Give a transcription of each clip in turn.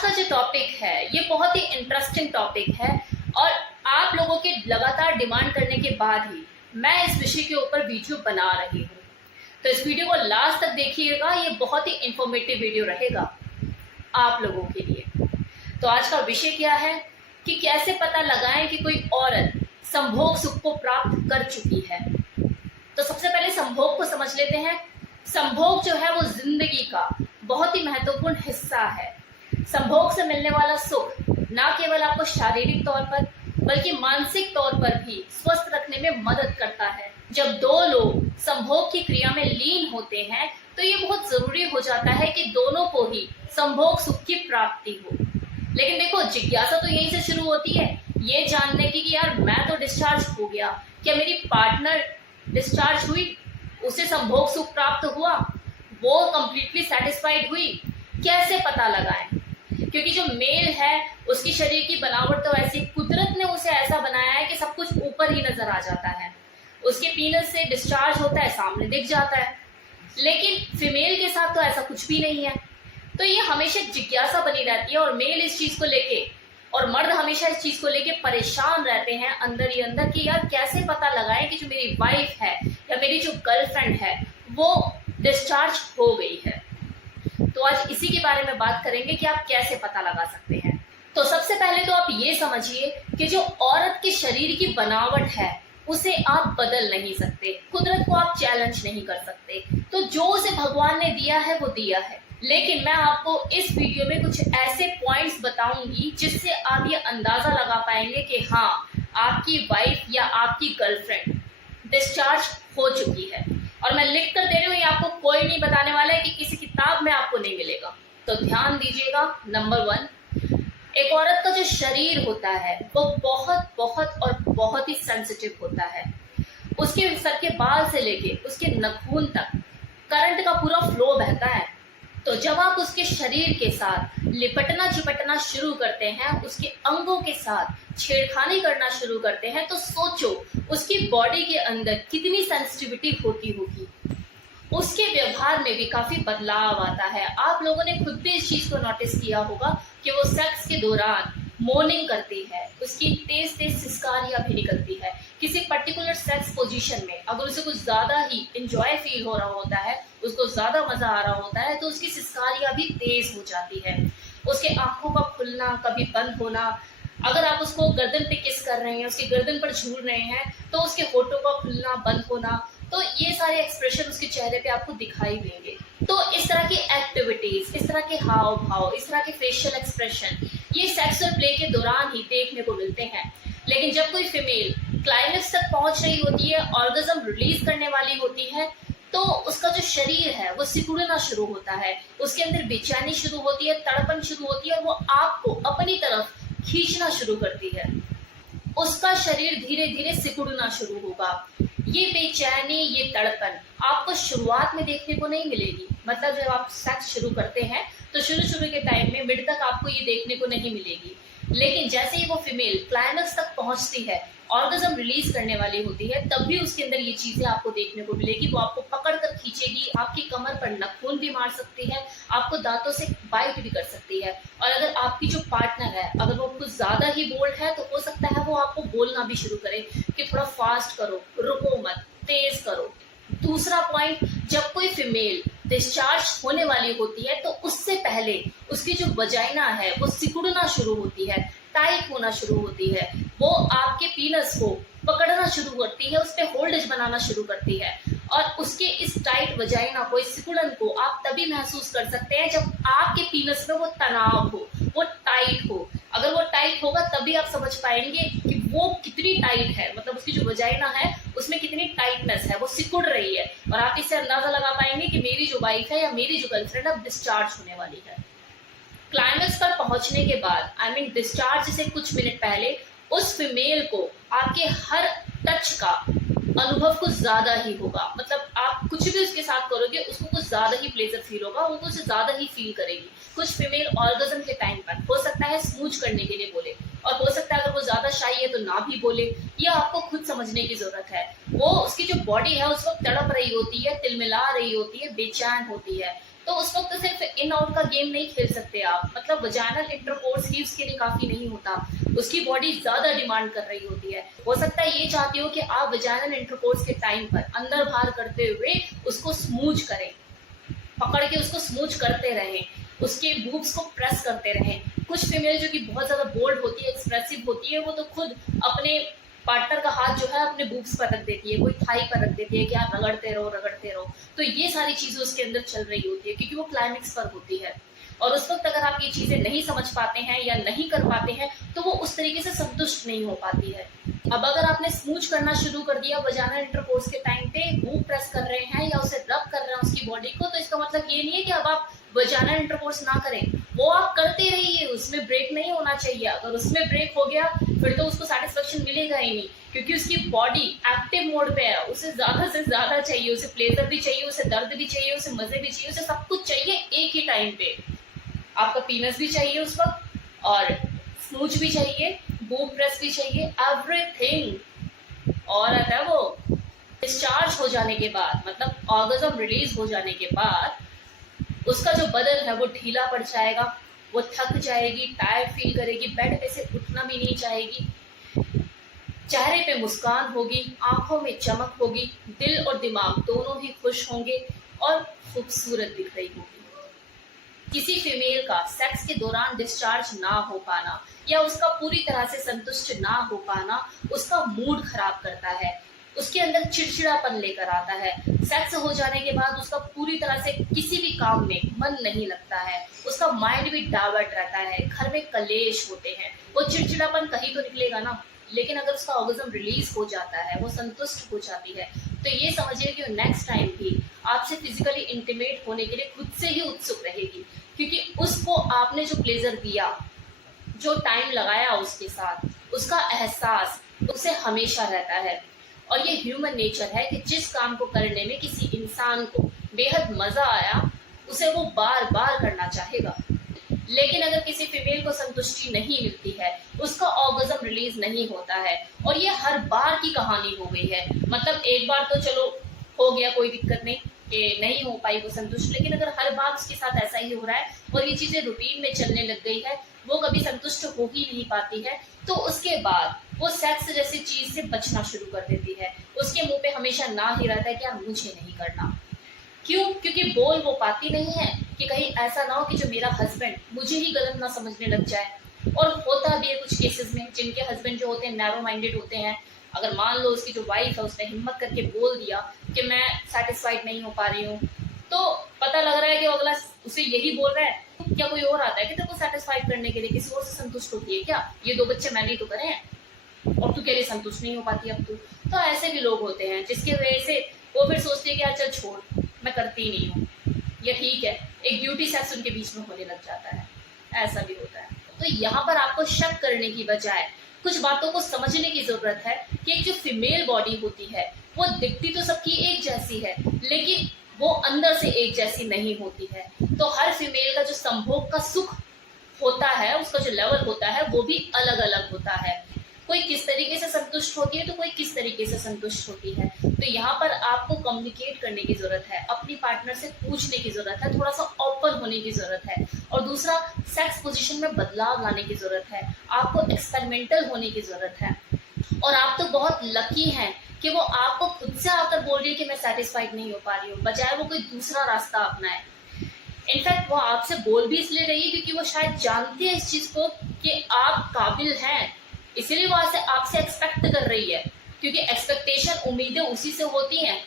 आज का जो टॉपिक है ये बहुत ही इंटरेस्टिंग टॉपिक है और आप लोगों के लगातार डिमांड करने के बाद ही मैं इस विषय के ऊपर वीडियो बना रही हूँ। तो इस वीडियो को लास्ट तक देखिएगा, ये बहुत ही इंफॉर्मेटिव वीडियो रहेगा आप लोगों के लिए। तो आज का विषय क्या है कि कैसे पता लगाएं कि कोई औरत संभोग सुख को प्राप्त कर चुकी है। तो सबसे पहले संभोग को समझ लेते हैं। संभोग जो है वो जिंदगी का बहुत ही महत्वपूर्ण हिस्सा है। संभोग से मिलने वाला सुख न केवल आपको शारीरिक तौर पर बल्कि मानसिक तौर पर भी स्वस्थ रखने में मदद करता है। जब दो लोग संभोग की क्रिया में लीन होते हैं तो ये बहुत जरूरी हो जाता है कि दोनों को ही संभोग सुख की प्राप्ति हो। लेकिन देखो, जिज्ञासा तो यहीं से शुरू होती है, ये जानने की कि यार मैं तो डिस्चार्ज हो गया, क्या मेरी पार्टनर डिस्चार्ज हुई, उसे संभोग सुख प्राप्त हुआ, वो कंप्लीटली सेटिस्फाइड हुई, कैसे पता लगाएं? क्योंकि जो मेल है उसकी शरीर की बनावट तो ऐसी, कुदरत ने उसे ऐसा बनाया है कि सब कुछ ऊपर ही नजर आ जाता है। उसके पीनस से डिस्चार्ज होता है, सामने दिख जाता है। लेकिन फीमेल के साथ तो ऐसा कुछ भी नहीं है। तो ये हमेशा जिज्ञासा बनी रहती है और मेल इस चीज को लेके और मर्द हमेशा इस चीज को लेके परेशान रहते हैं अंदर ही अंदर कि यार कैसे पता लगाएं कि जो मेरी वाइफ है या मेरी जो गर्लफ्रेंड है वो डिस्चार्ज हो गई है। तो आज इसी के बारे में बात करेंगे कि आप कैसे पता लगा सकते हैं। तो सबसे पहले तो आप ये समझिए कि जो औरत के शरीर की बनावट है उसे आप बदल नहीं सकते, कुदरत को आप चैलेंज नहीं कर सकते। तो जो उसे भगवान ने दिया है वो दिया है। लेकिन मैं आपको इस वीडियो में कुछ ऐसे पॉइंट्स बताऊंगी जिससे आप ये अंदाजा लगा पाएंगे कि हाँ, आपकी वाइफ या आपकी गर्लफ्रेंड डिस्चार्ज हो चुकी है। और मैं लिख कर दे रही हूँ, ये आपको कोई नहीं बताने वाला है कि किसी किताब में आपको नहीं मिलेगा। तो ध्यान दीजिएगा। नंबर 1, एक औरत का जो शरीर होता है वो बहुत बहुत और बहुत ही सेंसिटिव होता है। उसके सर के बाल से लेके उसके नाखून तक करंट का पूरा फ्लो बहता है। तो जब आप उसके शरीर के साथ लिपटना चिपटना शुरू करते हैं, उसके अंगों के साथ छेड़खानी करना शुरू करते हैं, तो सोचो उसकी बॉडी के अंदर कितनी सेंसिटिविटी होती होगी। उसके व्यवहार में भी काफी बदलाव आता है। आप लोगों ने खुद भी इस चीज को नोटिस किया होगा कि वो सेक्स के दौरान मोर्निंग करती है, उसकी तेज तेज सिसकारियां भी निकलती है। किसी पर्टिकुलर सेक्स पोजीशन में अगर उसे कुछ ज्यादा ही एंजॉय फील हो रहा होता है, उसको ज्यादा मजा आ रहा होता है, तो उसकी सिसकारियां भी तेज हो जाती है। उसके आंखों का खुलना, कभी बंद होना, अगर आप उसको गर्दन पे किस कर रहे हैं, उसकी गर्दन पर झूल रहे हैं, तो उसके होठों का खुलना बंद होना, तो ये सारे एक्सप्रेशन उसके चेहरे पे आपको दिखाई देंगे। तो इस तरह की एक्टिविटीज, इस तरह के हाव भाव, इस तरह के फेशियल एक्सप्रेशन ये सेक्सुअल प्ले के दौरान ही देखने को मिलते हैं। लेकिन जब कोई फीमेल क्लाइमेक्स तक पहुंच रही होती है, ऑर्गेज्म रिलीज करने वाली होती है, तो उसका जो शरीर है वो सिकुड़ना शुरू होता है, उसके अंदर बेचैनी शुरू होती है, तड़पन शुरू होती है और वो आपको अपनी तरफ खींचना शुरू करती है। उसका शरीर धीरे धीरे सिकुड़ना शुरू होगा। ये बेचैनी, ये तड़पन आपको शुरुआत में देखने को नहीं मिलेगी। मतलब जब आप सेक्स शुरू करते हैं तो शुरू के टाइम में मिड तक आपको ये देखने को नहीं मिलेगी। लेकिन जैसे ही वो फीमेल क्लाइमेक्स तक पहुंचती है, ऑर्गेज्म रिलीज करने वाली होती है, तब भी उसके अंदर ये चीजें आपको देखने को मिलेगी। वो आपको पकड़ कर खींचेगी, आपकी कमर पर नाखून भी मार सकती है, आपको दांतों से बाइट भी कर सकती है। और अगर आपकी जो पार्टनर है अगर वो कुछ ज्यादा ही बोल्ड है तो हो सकता है वो आपको बोलना भी शुरू करे कि थोड़ा फास्ट करो, रुको मत, तेज करो। दूसरा पॉइंट, जब कोई फीमेल डिस्चार्ज होने वाली होती है तो उससे पहले उसकी जो वजाइना है वो सिकुड़ना शुरू होती है, टाइट होना शुरू होती है। वो आपके पीनस को पकड़ना शुरू करती है, उस पर होल्डेज बनाना शुरू करती है। और उसके इस टाइट वजाइना को, इस सिकुड़न को आप तभी महसूस कर सकते हैं जब आपके पीनस में वो तनाव हो, वो टाइट हो। अगर वो टाइट होगा तभी आप समझ पाएंगे कि वो कितनी टाइट है, मतलब उसकी जो वजाइना है उसमें कितनी टाइटनेस है, वो सिकुड़ रही है। और आप इससे अंदाजा लगा पाएंगे कि मेरी जो वाइफ है या मेरी जो गर्लफ्रेंड अब डिस्चार्ज होने वाली है। क्लाइमेक्स पर पहुंचने के बाद डिस्चार्ज से कुछ मिनट पहले उस फीमेल को आपके हर टच का अनुभव कुछ ज्यादा ही होगा। मतलब आप कुछ भी उसके साथ करोगे उसको कुछ ज्यादा ही प्लेजर फील होगा, वो कुछ ज्यादा ही फील करेगी। कुछ फीमेल ऑर्गेज्म के टाइम पर हो सकता है स्मूच करने के लिए बोले, और हो सकता है अगर वो ज्यादा शाई है तो ना भी बोले। ये आपको खुद समझने की जरूरत है। वो उसकी जो बॉडी है उस वक्त तड़प रही होती है, तिलमिला रही होती है, बेचैन होती है। तो उस वक्त सिर्फ इन आउट का गेम नहीं खेल सकते आप, मतलब वजाइनल इंटरकोर्स ही उसके लिए काफी नहीं होता, उसकी बॉडी ज्यादा डिमांड कर रही होती है। हो सकता है ये चाहती हो कि आप वजाइनल इंटरकोर्स के टाइम पर अंदर बाहर करते हुए उसको स्मूच करें, पकड़ के उसको स्मूच करते रहें, उसके बूब्स को प्रेस करते रहें। कुछ फीमेल जो कि बहुत ज्यादा बोल्ड होती है, एक्सप्रेसिव होती है, वो तो खुद अपने पार्टनर का हाथ जो है अपने बूब्स पर रख देती है, कोई थाई पर रख देती है कि आप रगड़ते रहो। तो ये सारी चीजें उसके अंदर चल रही होती है क्योंकि वो क्लाइमेक्स पर होती है। और उस वक्त अगर आप ये चीजें नहीं समझ पाते हैं या नहीं कर पाते हैं तो वो उस तरीके से संतुष्ट नहीं हो पाती है। अब अगर आपने स्मूच करना शुरू कर दिया वजाइनल इंटरकोर्स के टाइम पे, बूब प्रेस कर रहे हैं या उसे रब कर रहे हैं उसकी बॉडी को, तो इसका मतलब ये नहीं है कि अब आप वजाइनल इंटरकोर्स ना करें, वो आप करते रहिए, उसमें ब्रेक नहीं होना चाहिए। अगर उसमें ब्रेक हो गया फिर तो उसको सेटिस्फेक्शन मिलेगा ही नहीं, क्योंकि उसकी बॉडी एक्टिव मोड पे है, उसे ज्यादा से ज्यादा चाहिए, उसे प्लेजर भी चाहिए, उसे दर्द भी चाहिए, उसे मजे भी चाहिए, उसे सब कुछ चाहिए एक ही टाइम पे। आपका पीनस भी चाहिए उस वक्त, और स्मूच भी चाहिए, बूब प्रेस भी चाहिए, एवरीथिंग। और आता है वो डिस्चार्ज हो जाने के बाद, मतलब ऑर्गेज्म रिलीज हो जाने के बाद उसका जो बदन है वो ढीला पड़ जाएगा, वो थक जाएगी, टायर्ड फील करेगी, बेड पे से उठना भी नहीं चाहेगी, चेहरे पे मुस्कान होगी, आंखों में चमक होगी, दिल और दिमाग दोनों ही खुश होंगे और खूबसूरत दिख रही होगी। किसी फीमेल का सेक्स के दौरान डिस्चार्ज ना हो पाना या उसका पूरी तरह से संतुष्ट ना हो पाना उसका मूड खराब करता है, उसके अंदर चिड़चिड़ापन लेकर आता है। सेक्स हो जाने के बाद उसका पूरी तरह से किसी भी काम में मन नहीं लगता है, उसका माइंड भी डाइवर्ट रहता है, घर में कलेश होते हैं, वो चिड़चिड़ापन कहीं तो निकलेगा ना। लेकिन अगर उसका ऑर्गेज्म रिलीज हो जाता है, वो संतुष्ट हो जाती है, तो ये समझिए कि नेक्स्ट टाइम भी आपसे फिजिकली इंटीमेट होने के लिए खुद से ही उत्सुक रहेगी, क्योंकि उसको आपने जो प्लेजर दिया, जो टाइम लगाया उसके साथ, उसका एहसास उसे हमेशा रहता है। और ये ह्यूमन नेचर है कि जिस काम को करने में किसी इंसान को बेहद मजा आया उसे वो बार बार करना चाहेगा। लेकिन अगर किसी फीमेल को संतुष्टि नहीं मिलती है, उसका ऑर्गेज्म रिलीज नहीं होता है, और ये हर बार की कहानी हो गई है, मतलब एक बार तो चलो हो गया, कोई दिक्कत नहीं कि नहीं हो पाई वो संतुष्ट, लेकिन अगर हर बार उसके साथ ऐसा ही हो रहा है और ये चीजें रूटीन में चलने लग गई है, वो कभी संतुष्ट हो ही नहीं पाती है, तो उसके बाद वो सेक्स जैसी चीज से बचना शुरू कर देती है। उसके मुंह पे हमेशा ना ही रहता है कि यार मुझे नहीं करना। क्यों? क्योंकि बोल वो पाती नहीं है कि कहीं ऐसा ना हो कि जो मेरा हस्बैंड मुझे ही गलत ना समझने लग जाए। और होता भी है कुछ केसेस में, जिनके हस्बैंड जो होते हैं नैरो माइंडेड होते हैं। अगर मान लो उसकी जो वाइफ है उसने हिम्मत करके बोल दिया कि मैं सेटिस्फाइड नहीं हो पा रही हूँ, तो पता लग रहा है कि अगला उसे यही बोल रहा है, क्या कोई और आता है कि तेरे को सेटिस्फाइड करने के लिए, किसी और से संतुष्ट होती है क्या? ये 2 बच्चे मैंने ही तो करे हैं और तू के लिए संतुष्ट नहीं हो पाती अब तू। तो ऐसे भी लोग होते हैं जिसकी वजह से वो फिर सोचते हैं कि यार चल छोड़, मैं करती ही नहीं हूँ, ये ठीक है, एक ड्यूटी सेक्स उनके बीच में होने लग जाता है। ऐसा भी होता है। तो यहाँ पर आपको शक करने की बजाय कुछ बातों को समझने की जरूरत है कि एक जो फीमेल बॉडी होती है वो दिखती तो सबकी एक जैसी है, लेकिन वो अंदर से एक जैसी नहीं होती है। तो हर फीमेल का जो संभोग का सुख होता है, उसका जो लेवल होता है वो भी अलग अलग होता है। कोई किस तरीके से संतुष्ट होती है तो कोई किस तरीके से संतुष्ट होती है। तो यहाँ पर आपको कम्युनिकेट करने की जरूरत है, अपनी पार्टनर से पूछने की जरूरत है, थोड़ा सा ओपन होने की जरूरत है। और दूसरा, सेक्स पोजीशन में बदलाव लाने की जरूरत है, आपको एक्सपेरिमेंटल होने की जरूरत है। और आप तो बहुत लकी हैं कि वो आपको खुद से आकर बोल रही है कि मैं सेटिस्फाइड नहीं हो पा रही हूँ, बजाय वो कोई दूसरा रास्ता अपनाए। इनफैक्ट वो आपसे बोल भी इसलिए रही है क्योंकि वो शायद जानती है इस चीज को कि आप काबिल हैं, इसीलिए वो आपसे एक्सपेक्ट कर रही है। क्योंकि एक्सपेक्टेशन, उम्मीदें उसी से होती हैं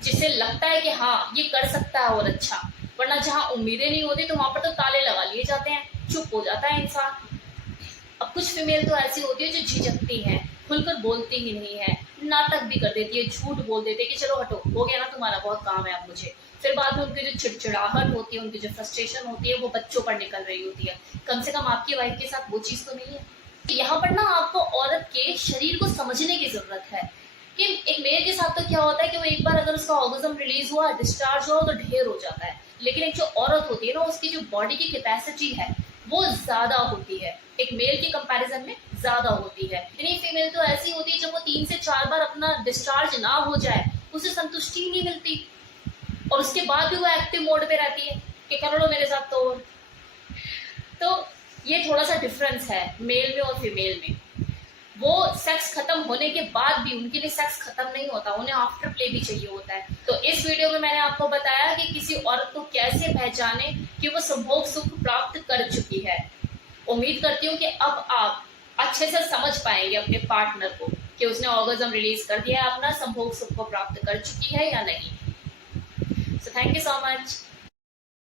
जिसे लगता है कि हाँ ये कर सकता है और अच्छा। वरना जहाँ उम्मीदें नहीं होती तो वहां पर तो ताले लगा लिए जाते हैं, चुप हो जाता है इंसान। अब कुछ फीमेल तो ऐसी होती है जो झिझकती हैं, खुलकर बोलती ही नहीं है, नाटक भी कर देती है, झूठ बोल देती है कि चलो हटो, हो गया ना तुम्हारा, बहुत काम है अब मुझे। फिर बाद में उनकी जो चिड़चिड़ाहट होती है, उनकी जो फ्रस्ट्रेशन होती है, वो बच्चों पर निकल रही होती है। कम से कम आपकी वाइफ के साथ वो चीज तो नहीं है। यहाँ पर ना आपको औरत के शरीर को समझने की जरूरत है कि एक मेल के साथ तो क्या होता है कि वो एक बार अगर उसका ऑर्गेज्म रिलीज हुआ, डिस्चार्ज हुआ तो ढेर हो जाता है। लेकिन एक जो औरत होती है ना, उसकी जो बॉडी की कैपेसिटी है वो ज्यादा होती है, एक मेल के कंपैरिजन में ज्यादा होती है। इतनी फीमेल तो ऐसी होती है जब वो 3 से 4 बार अपना डिस्चार्ज ना हो जाए उसे संतुष्टि ही नहीं मिलती, और उसके बाद भी वो एक्टिव मोड पे रहती है। कि कर लो मेरे साथ तो ये थोड़ा सा डिफरेंस है मेल में और फीमेल में। वो सेक्स खत्म होने के बाद भी उनके लिए सेक्स खत्म नहीं होता, उन्हें आफ्टर प्ले भी चाहिए होता है। तो इस वीडियो में मैंने आपको बताया कि किसी औरत को कैसे पहचाने कि वो संभोग सुख प्राप्त कर चुकी है। उम्मीद करती हूँ कि अब आप अच्छे से समझ पाएंगे अपने पार्टनर को कि उसने ऑर्गेज्म रिलीज कर दिया है, अपना संभोग सुख को प्राप्त कर चुकी है या नहीं। So thank you so much.